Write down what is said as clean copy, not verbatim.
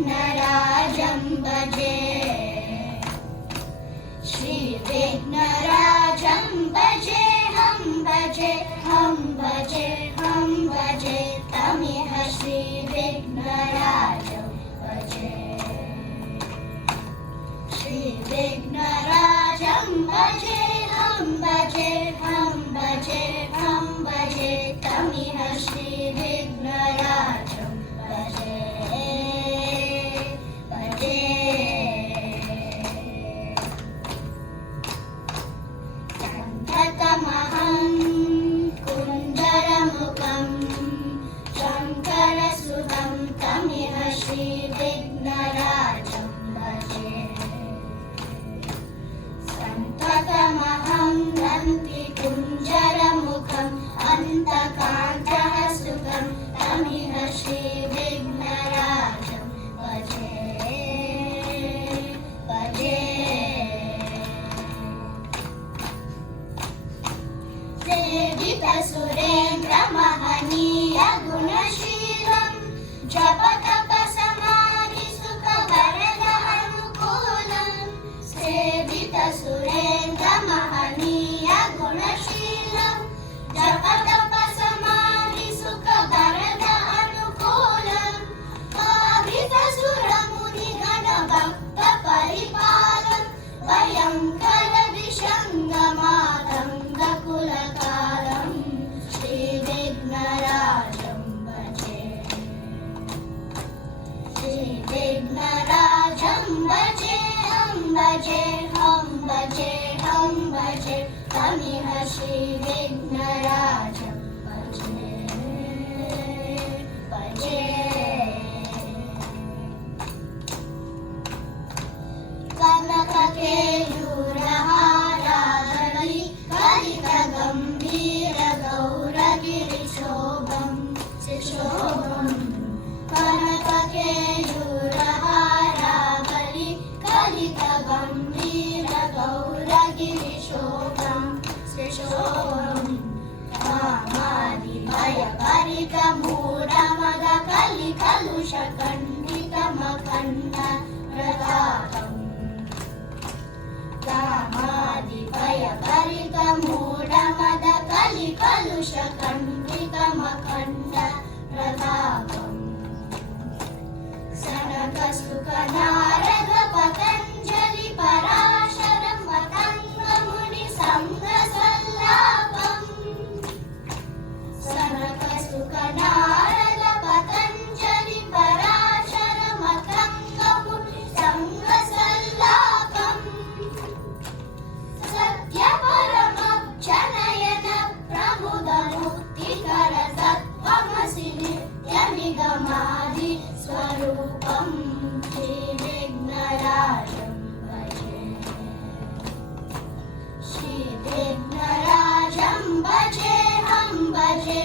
श्रीविघ्नराजं भजे श्रीविघ्नराजं भजे हम भजे हम भजे हम भजे तमिह श्रीविघ्नराजं भजे श्रीविघ्नराजं भजे हम भजे हम भजे हम भजे तमिह श्रीविघ्नराजं भजे भजे संततमहं कुञ्जरमुखं शङ्करसुतं तमिह श्रीविघ्नराजं भजे संततमहं नन्दिकुञ्जरमुखम् अन्तकान्तःसुखं तमिह श्रीविघ्नराजं भजे भजे सेवितसुरेन्द्रमहनीयगुणशीलं जपतपसमाधिसुखवरदानुकूलं सेवितसुरेन्द्रमहनीयगुणशीलं जपतपसमाधिसुखवरदानुकूलं भावितसुरमुनिगणभक्तपरिपालं भयङ्करविषङ्गमातङ्गकुलकालं श्रीविघ्नराजं भजे श्रीविघ्नराजं भजे हम भजे हम भजे हम भजे तमिह श्रीविघ्नराजं भजे भजे कनककेयूरहारावली कलितगम्भीरगौरगिरिशोभं शिशोभं कनककेयूरहारावली कलितगम्भीरगौरगिरिशोभं शिशोभं कामादिभयपरिकमूढमदकलिकलुषकण्डितमखण्डप्रतापम् कामादिभयपरिकमूढमदकलिकलुषकण्डितमखण्डप्रतापम् सनकसुखनारद पतञ्जलि पराशरं मतङ्गमुनिसङ्गसल्लापम् सनकसुखनारद पतञ्जलि पराशरं मतङ्गमुनिसङ्गसल्लापम् सत्यपरमक्षनयन प्रमुदमुक्तिकर तत्त्वमसि नित्यनिगमादि स्वरूपं श्रीविघ्नराजं भजे श्रीविघ्नराजं भजे हम भजे